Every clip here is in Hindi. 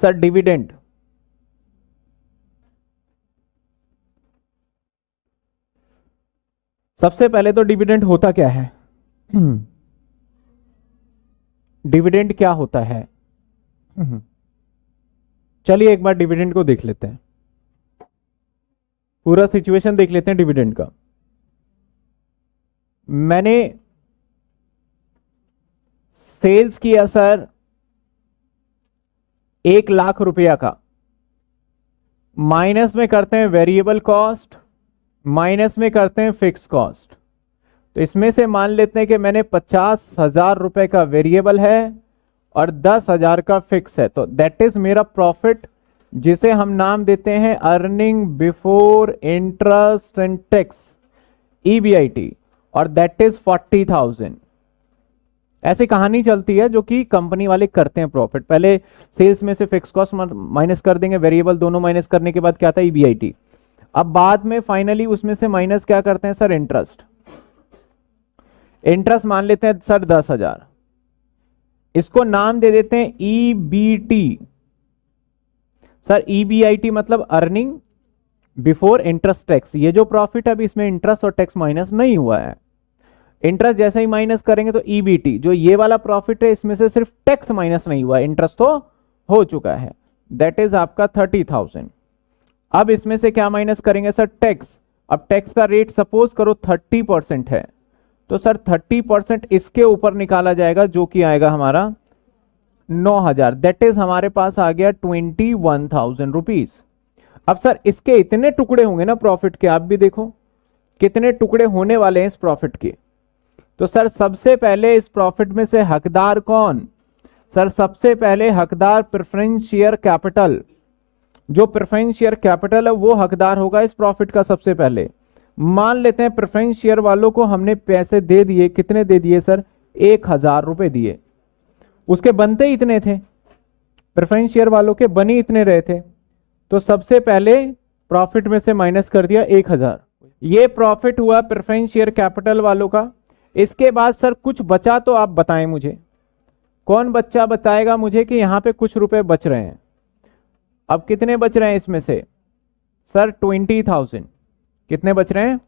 सर डिविडेंड, सबसे पहले तो डिविडेंड होता क्या है? डिविडेंड क्या होता है? चलिए एक बार डिविडेंड को देख लेते हैं, पूरा सिचुएशन देख लेते हैं डिविडेंड का। मैंने सेल्स किया सर 1,00,000 रुपया का, माइनस में करते हैं वेरिएबल कॉस्ट, माइनस में करते हैं फिक्स कॉस्ट। तो इसमें से मान लेते हैं कि मैंने 50,000 रुपए का वेरिएबल है और 10,000 का फिक्स है, तो दैट इज मेरा प्रॉफिट, जिसे हम नाम देते हैं earning before interest and tax, EBIT, और दैट इज 40,000। ऐसी कहानी चलती है जो कि कंपनी वाले करते हैं प्रॉफिट। पहले सेल्स में से फिक्स कॉस्ट माइनस कर देंगे, वेरिएबल दोनों माइनस करने के बाद क्या आता है? EBIT। अब बाद में फाइनली उसमें से माइनस क्या करते हैं सर? इंटरेस्ट। इंटरेस्ट मान लेते हैं सर 10,000, इसको नाम दे देते हैं EBT। सर EBIT मतलब अर्निंग बिफोर इंटरेस्ट टैक्स। ये जो प्रॉफिट है अभी इसमें इंटरेस्ट और टैक्स माइनस नहीं हुआ है। इंटरेस्ट जैसे ही माइनस करेंगे तो EBT, जो ये वाला प्रॉफिट है इसमें से सिर्फ टैक्स माइनस नहीं हुआ, इंटरेस्ट तो हो चुका है, दैट इज आपका 30,000। अब इसमें से क्या माइनस करेंगे सर? टैक्स। अब टैक्स का रेट सपोज करो 30% है, तो सर 30% इसके ऊपर निकाला जाएगा जो कि आएगा हमारा 9,000, दैट इज हमारे पास आ गया 21,000 रुपीज। अब सर इसके इतने टुकड़े होंगे ना प्रॉफिट के, आप भी देखो कितने टुकड़े होने वाले हैं इस प्रॉफिट के। तो सर सबसे पहले इस प्रॉफिट में से हकदार कौन? सर सबसे पहले हकदार प्रेफरेंस शेयर कैपिटल, जो प्रेफरेंस शेयर कैपिटल है वो हकदार होगा इस प्रॉफिट का सबसे पहले। मान लेते हैं प्रेफरेंस शेयर वालों को हमने पैसे दे दिए, कितने दे दिए सर? 1,000 रुपए दिए, उसके बनते ही इतने थे, प्रेफरेंस शेयर वालों के बने इतने रहे थे, तो सबसे पहले प्रॉफिट में से माइनस कर दिया 1,000। ये प्रॉफिट हुआ प्रेफरेंस शेयर कैपिटल वालों का। इसके बाद सर कुछ बचा तो आप बताएं मुझे, कौन बच्चा बताएगा मुझे कि यहां पे कुछ रुपए बच रहे हैं? अब कितने बच रहे हैं इसमें से? सर 20,000। कितने बच रहे हैं?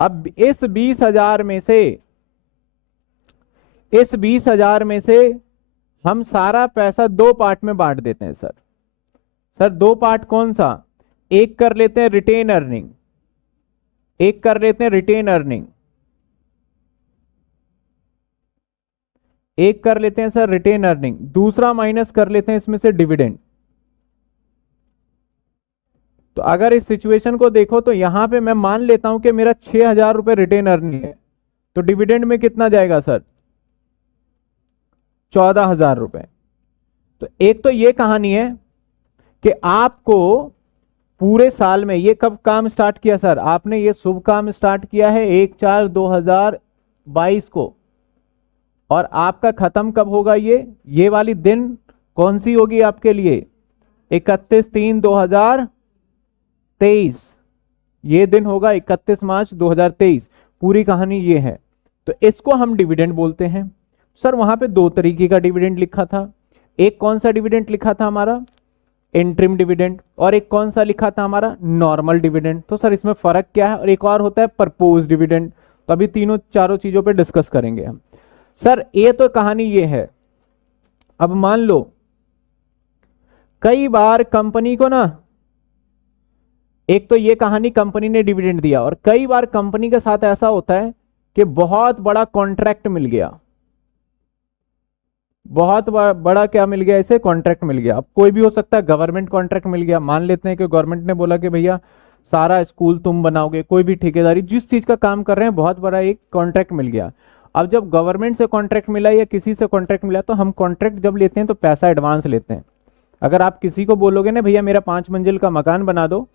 अब इस 20,000 में से, इस 20,000 में से हम सारा पैसा दो पार्ट में बांट देते हैं सर। सर दो पार्ट कौन सा? एक कर लेते हैं रिटेन अर्निंग, एक कर लेते हैं रिटेन अर्निंग, एक कर लेते हैं सर रिटेन अर्निंग, दूसरा माइनस कर लेते हैं इसमें से डिविडेंड। तो अगर इस सिचुएशन को देखो तो यहां पे मैं मान लेता हूं कि मेरा 6,000 रुपए रिटेन अर्निंग है, तो डिविडेंड में कितना जाएगा सर? 14,000 रुपए। तो एक तो ये कहानी है कि आपको पूरे साल में, ये कब काम स्टार्ट किया सर आपने? ये शुभ काम स्टार्ट किया है 1/4/2022 को, और आपका खत्म कब होगा? ये वाली दिन कौन सी होगी आपके लिए? 31/3/2023, ये दिन होगा 31 मार्च 2023। पूरी कहानी ये है, तो इसको हम डिविडेंड बोलते हैं। सर वहां पे दो तरीके का डिविडेंड लिखा था, एक कौन सा डिविडेंड लिखा था हमारा? इंटरिम डिविडेंड, और एक कौन सा लिखा था हमारा? Normal dividend. तो सर इसमें फर्क क्या है? और एक और होता है प्रपोज डिविडेंड। तो अभी तीनों चारों चीजों पे डिस्कस करेंगे हम। सर ये तो कहानी ये है। अब मान लो कई बार कंपनी को ना, एक तो ये कहानी कंपनी ने डिविडेंड दिया, और कई बार कंपनी के साथ ऐसा होता है कि बहुत बड़ा कॉन्ट्रैक्ट मिल गया, बहुत बड़ा क्या मिल गया इसे? कॉन्ट्रैक्ट मिल गया। अब कोई भी हो सकता है, गवर्नमेंट कॉन्ट्रैक्ट मिल गया। मान लेते हैं कि गवर्नमेंट ने बोला कि भैया सारा स्कूल तुम बनाओगे, कोई भी ठेकेदारी जिस चीज का काम कर रहे हैं, बहुत बड़ा एक कॉन्ट्रैक्ट मिल गया। अब जब गवर्नमेंट से कॉन्ट्रैक्ट मिला या किसी से कॉन्ट्रैक्ट मिला, तो हम कॉन्ट्रैक्ट जब लेते हैं तो पैसा एडवांस लेते हैं। अगर आप किसी को बोलोगे ना भैया मेरा 5 मंजिल का मकान बना दो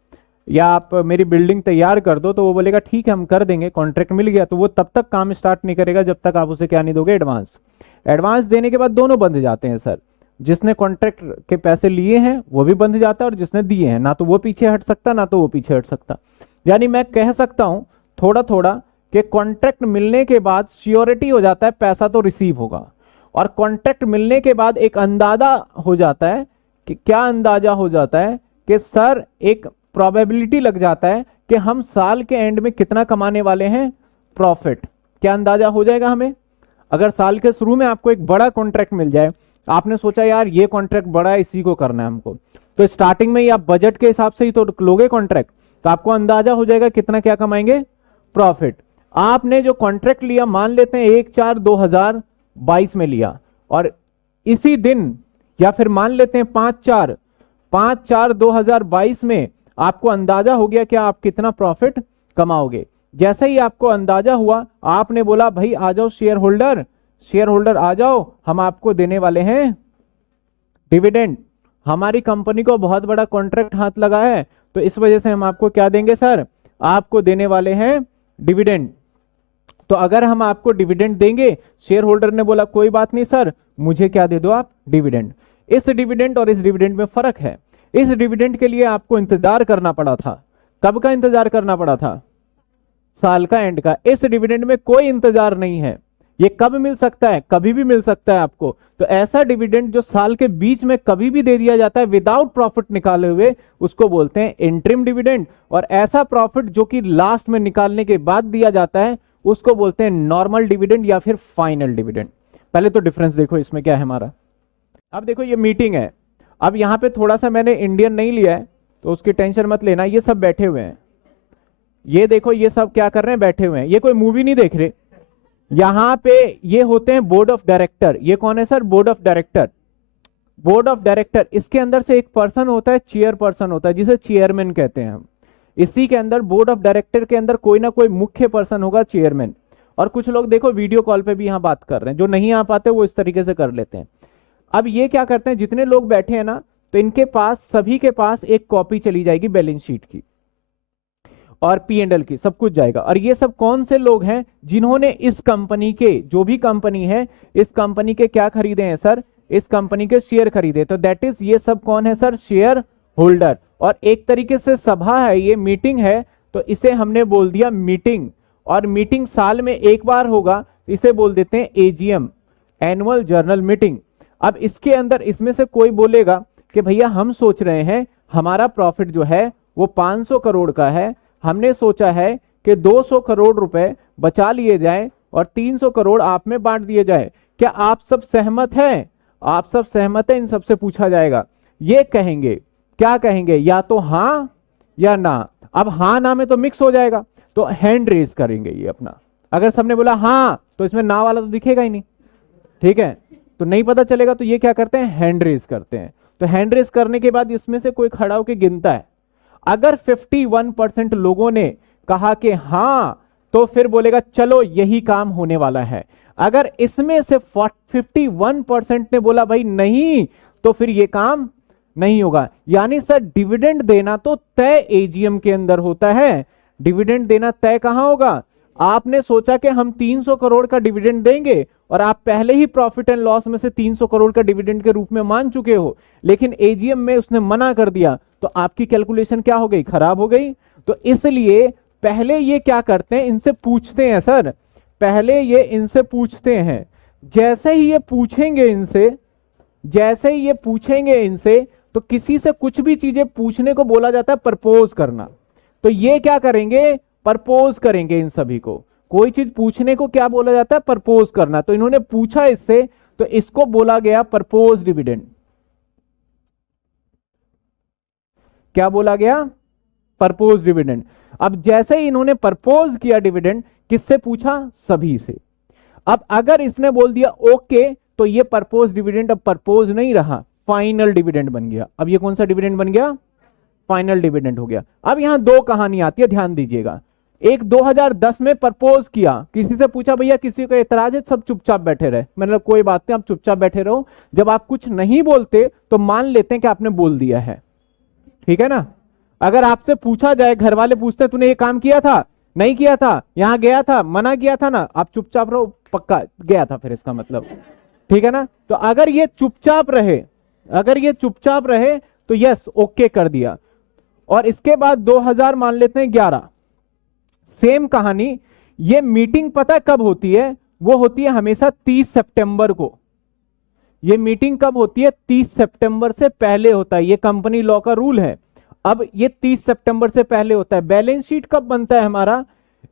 या आप मेरी बिल्डिंग तैयार कर दो, तो वो बोलेगा ठीक है हम कर देंगे, कॉन्ट्रैक्ट मिल गया। तो वो तब तक काम स्टार्ट नहीं करेगा जब तक आप उसे क्या नहीं दोगे? एडवांस। एडवांस देने के बाद दोनों बंध जाते हैं सर, जिसने कॉन्ट्रैक्ट के पैसे लिए हैं वो भी बंध जाता है, और जिसने दिए हैं ना तो वो पीछे हट सकता ना तो वो पीछे हट सकता। यानी मैं कह सकता हूं थोड़ा थोड़ा कि कॉन्ट्रैक्ट मिलने के बाद श्योरिटी हो जाता है पैसा तो रिसीव होगा, और कॉन्ट्रैक्ट मिलने के बाद एक अंदाजा हो जाता है कि क्या अंदाजा हो जाता है कि सर एक प्रोबेबिलिटी लग जाता है कि हम साल के एंड में कितना कमाने वाले हैं प्रॉफिट, क्या अंदाजा हो जाएगा हमें। अगर साल के शुरू में आपको एक बड़ा कॉन्ट्रैक्ट मिल जाए, आपने सोचा यार ये कॉन्ट्रैक्ट बड़ा है, इसी को करना है हमको, तो स्टार्टिंग में ही आप बजट के हिसाब से ही तो लोगे कॉन्ट्रैक्ट, तो आपको अंदाजा हो जाएगा कितना क्या कमाएंगे प्रॉफिट। आपने जो कॉन्ट्रैक्ट लिया, मान लेते हैं 1/4/2022 में लिया, और इसी दिन या फिर मान लेते हैं 5/4/2022 में आपको अंदाजा हो गया कि आप कितना प्रॉफिट कमाओगे। जैसे ही आपको अंदाजा हुआ, आपने बोला भाई आ जाओ शेयर होल्डर आ जाओ, हम आपको देने वाले हैं डिविडेंड। हमारी कंपनी को बहुत बड़ा कॉन्ट्रैक्ट हाथ लगा है, तो इस वजह से हम आपको क्या देंगे सर, आपको देने वाले हैं डिविडेंड। तो अगर हम आपको डिविडेंड देंगे, शेयर होल्डर ने बोला कोई बात नहीं सर, मुझे क्या दे दो आप, डिविडेंड। इस डिविडेंड और इस डिविडेंड में फर्क है। इस डिविडेंड के लिए आपको इंतजार करना पड़ा था। कब का इंतजार करना पड़ा था, साल का एंड का। इस डिविडेंड में कोई इंतजार नहीं है, ये कब मिल सकता है, कभी भी मिल सकता है आपको। तो ऐसा डिविडेंड जो साल के बीच में कभी भी दे दिया जाता है विदाउट प्रॉफिट निकाले हुए, उसको बोलते हैं इंटरिम डिविडेंड। और ऐसा प्रॉफिट जो कि लास्ट में निकालने के बाद दिया जाता है, उसको बोलते हैं नॉर्मल डिविडेंड या फिर फाइनल डिविडेंड। पहले तो डिफरेंस देखो इसमें क्या है हमारा। अब देखो ये मीटिंग है, अब यहां पे थोड़ा सा मैंने इंडियन नहीं लिया है, तो उसकी टेंशन मत लेना। ये सब बैठे हुए हैं, ये देखो ये सब क्या कर रहे हैं, बैठे हुए हैं, ये कोई मूवी नहीं देख रहे। यहां पे ये होते हैं बोर्ड ऑफ डायरेक्टर। ये कौन है sir, board of director. Board of director, इसके अंदर से एक पर्सन होता है, चेयर पर्सन होता है, जिसे चेयरमैन कहते हैं हम। इसी के अंदर बोर्ड ऑफ डायरेक्टर के अंदर कोई ना कोई मुख्य पर्सन होगा, चेयरमैन। और कुछ लोग देखो वीडियो कॉल पे भी यहां बात कर रहे हैं, जो नहीं आ पाते वो इस तरीके से कर लेते हैं। अब ये क्या करते हैं, जितने लोग बैठे हैं ना, तो इनके पास सभी के पास एक कॉपी चली जाएगी बैलेंस शीट की और P&L की, सब कुछ जाएगा। और ये सब कौन से लोग हैं, जिन्होंने इस कंपनी के, जो भी कंपनी है, इस कंपनी के क्या खरीदे हैं सर, इस कंपनी के शेयर खरीदे। तो दैट इज ये सब कौन है सर, शेयर होल्डर। और एक तरीके से सभा है, ये मीटिंग है, तो इसे हमने बोल दिया मीटिंग। और मीटिंग साल में एक बार होगा, इसे बोल देते हैं AGM, एनुअल जनरल मीटिंग। अब इसके अंदर इसमें से कोई बोलेगा कि भैया हम सोच रहे हैं हमारा प्रॉफिट जो है वो 500 करोड़ का है, हमने सोचा है कि 200 करोड़ रुपए बचा लिए जाए और 300 करोड़ आप में बांट दिए जाए, क्या आप सब सहमत हैं? आप सब सहमत हैं? इन सबसे पूछा जाएगा। ये कहेंगे, क्या कहेंगे, या तो हां या ना। अब हां ना में तो मिक्स हो जाएगा, तो हैंड रेज करेंगे ये अपना। अगर सबने बोला हां, तो इसमें ना वाला तो दिखेगा ही नहीं, ठीक है, तो नहीं पता चलेगा। तो ये क्या करते हैं, हैंड रेज करते हैं। तो हैंड रेज करने के बाद इसमें से कोई खड़ा होकर गिनता है। अगर 51% लोगों ने कहा कि हां, तो फिर बोलेगा चलो यही काम होने वाला है। अगर इसमें से 51% ने बोला भाई नहीं, तो फिर ये काम नहीं होगा। यानी सर डिविडेंड देना तो तय AGM के अंदर होता है। डिविडेंड देना तय कहां होगा, आपने सोचा कि हम 300 करोड़ का डिविडेंड देंगे और आप पहले ही प्रॉफिट एंड लॉस में से 300 करोड़ का डिविडेंड के रूप में मान चुके हो, लेकिन AGM में उसने मना कर दिया, तो आपकी कैलकुलेशन क्या हो गई, खराब हो गई। तो इसलिए पहले ये क्या करते हैं, इनसे पूछते हैं सर, पहले ये इनसे पूछते हैं। जैसे ही ये पूछेंगे इनसे, जैसे ही ये पूछेंगे इनसे, तो किसी से कुछ भी चीजें पूछने को बोला जाता है प्रपोज करना। तो ये क्या करेंगे, प्रपोज करेंगे इन सभी को। कोई चीज पूछने को क्या बोला जाता है, प्रपोज करना। तो इन्होंने पूछा इससे, तो इसको बोला गया प्रपोज डिविडेंड। क्या बोला गया, प्रपोज डिविडेंड। अब जैसे ही इन्होंने प्रपोज किया डिविडेंड, किससे पूछा, सभी से। अब अगर इसने बोल दिया ओके, तो ये प्रपोज डिविडेंड अब प्रपोज नहीं रहा, फाइनल डिविडेंड बन गया। अब ये कौन सा डिविडेंड बन गया, फाइनल डिविडेंड हो गया। अब यहां दो कहानी आती है, ध्यान दीजिएगा। एक 2010 में प्रपोज किया, किसी से पूछा, भैया किसी को एतराज है, सब चुपचाप बैठे रहे, मतलब कोई बात नहीं, आप चुपचाप बैठे रहो। जब आप कुछ नहीं बोलते तो मान लेते हैं कि आपने बोल दिया है, ठीक है ना। अगर आपसे पूछा जाए, घर वाले पूछते तूने ये काम किया था, नहीं किया था, यहां गया था, मना किया था ना, आप चुपचाप रहो, पक्का गया था फिर इसका मतलब, ठीक है ना। तो अगर ये चुपचाप रहे, अगर ये चुपचाप रहे तो यस ओके कर दिया। और इसके बाद 2000 मान लेते हैं 11, सेम कहानी। ये मीटिंग पता कब होती है, वो होती है हमेशा 30 सितंबर को। ये मीटिंग कब होती है? 30 सितंबर से पहले होता है, ये कंपनी लॉ का रूल है। अब ये 30 सितंबर से पहले होता है। बैलेंस शीट कब बनता है हमारा?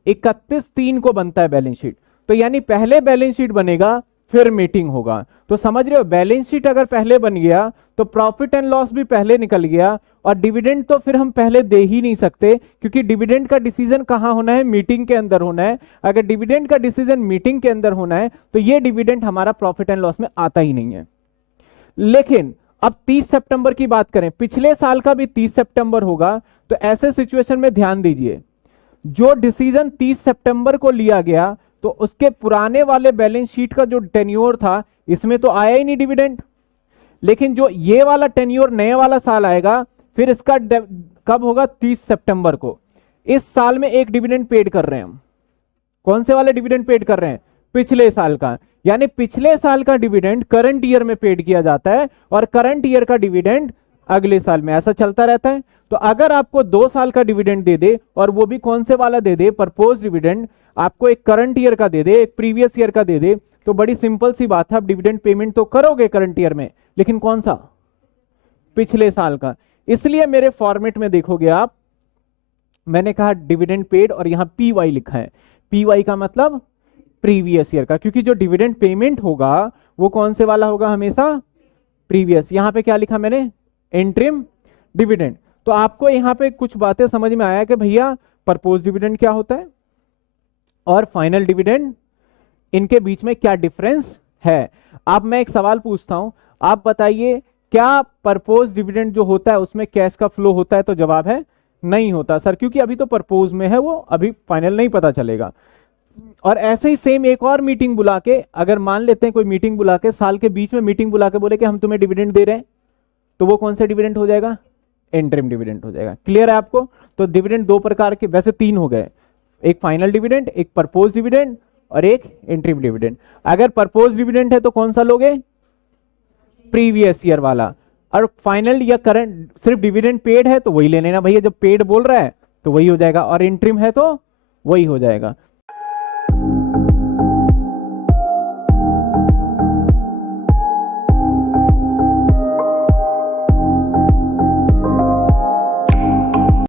31/3 को बनता है बैलेंस शीट। तो यानी पहले बैलेंस शीट बनेगा फिर मीटिंग होगा। तो समझ रहे हो, बैलेंस शीट अगर पहले बन गया तो प्रॉफिट एंड लॉस भी पहले निकल गया, और डिविडेंड तो फिर हम पहले दे ही नहीं सकते, क्योंकि डिविडेंड का डिसीजन कहां होना है? मीटिंग के अंदर होना है। अगर डिविडेंड का डिसीजन मीटिंग के अंदर होना है तो ये डिविडेंड हमारा प्रॉफिट एंड लॉस में आता ही नहीं है। लेकिन अब 30 सितंबर की बात करें, पिछले साल का भी 30 सितंबर होगा, तो ऐसे सिचुएशन में ध्यान दीजिए, जो डिसीजन 30 सितंबर को लिया गया तो उसके पुराने वाले बैलेंस शीट का जो टेन्योर था इसमें तो आया ही नहीं डिविडेंड। लेकिन जो ये वाला टेन्योर नया वाला साल आएगा, फिर इसका कब होगा? 30 सितंबर को। इस साल में एक डिविडेंड पेड कर रहे हैं हम। कौन से वाले डिविडेंड पेड कर रहे हैं? पिछले साल का। यानी पिछले साल का डिविडेंड करंट ईयर में पेड किया जाता है, और करंट ईयर का डिविडेंड अगले साल में, ऐसा चलता रहता है। तो अगर आपको 2 साल का डिविडेंड दे दे, और वो भी कौन से वाला दे दे? प्रपोज डिविडेंड, आपको एक करंट ईयर का दे दे, एक प्रीवियस ईयर का दे दे, तो बड़ी सिंपल सी बात है, आप डिविडेंड पेमेंट तो करोगे करंट ईयर में, लेकिन कौन सा? पिछले साल का। इसलिए मेरे फॉर्मेट में देखोगे आप, मैंने कहा डिविडेंड पेड और यहां पीवाई लिखा है। पीवाई का मतलब प्रीवियस ईयर का, क्योंकि जो डिविडेंड पेमेंट होगा वो कौन से वाला होगा? हमेशा प्रीवियस। यहां पे क्या लिखा मैंने? Interim dividend. तो आपको यहां पे कुछ बातें समझ में आया कि भैया प्रपोज डिविडेंड क्या होता है और फाइनल डिविडेंड, इनके बीच में क्या डिफरेंस है। अब मैं एक सवाल पूछता हूं, आप बताइए, क्या प्रपोज डिविडेंड जो होता है उसमें कैश का फ्लो होता है? तो जवाब है नहीं होता सर, क्योंकि अभी तो प्रपोज में है, वो अभी फाइनल नहीं पता चलेगा। और ऐसे ही सेम एक और मीटिंग बुला के, अगर मान लेते हैं कोई मीटिंग बुला के, साल के बीच में मीटिंग बुला के बोले कि हम तुम्हें डिविडेंड दे रहे हैं, तो वो कौन सा डिविडेंड हो जाएगा? इंटरिम डिविडेंड हो जाएगा। क्लियर है आपको? तो डिविडेंड 2 प्रकार के, वैसे 3 हो गए, एक फाइनल डिविडेंड, एक प्रपोज डिविडेंड और एक इंटरिम डिविडेंड। अगर प्रपोज डिविडेंड है तो कौन सा लोगे? प्रीवियस ईयर वाला। और फाइनल या करंट सिर्फ डिविडेंड पेड है तो वही ले लेना भैया, जब पेड बोल रहा है तो वही हो जाएगा, और इंटरिम है तो वही हो जाएगा।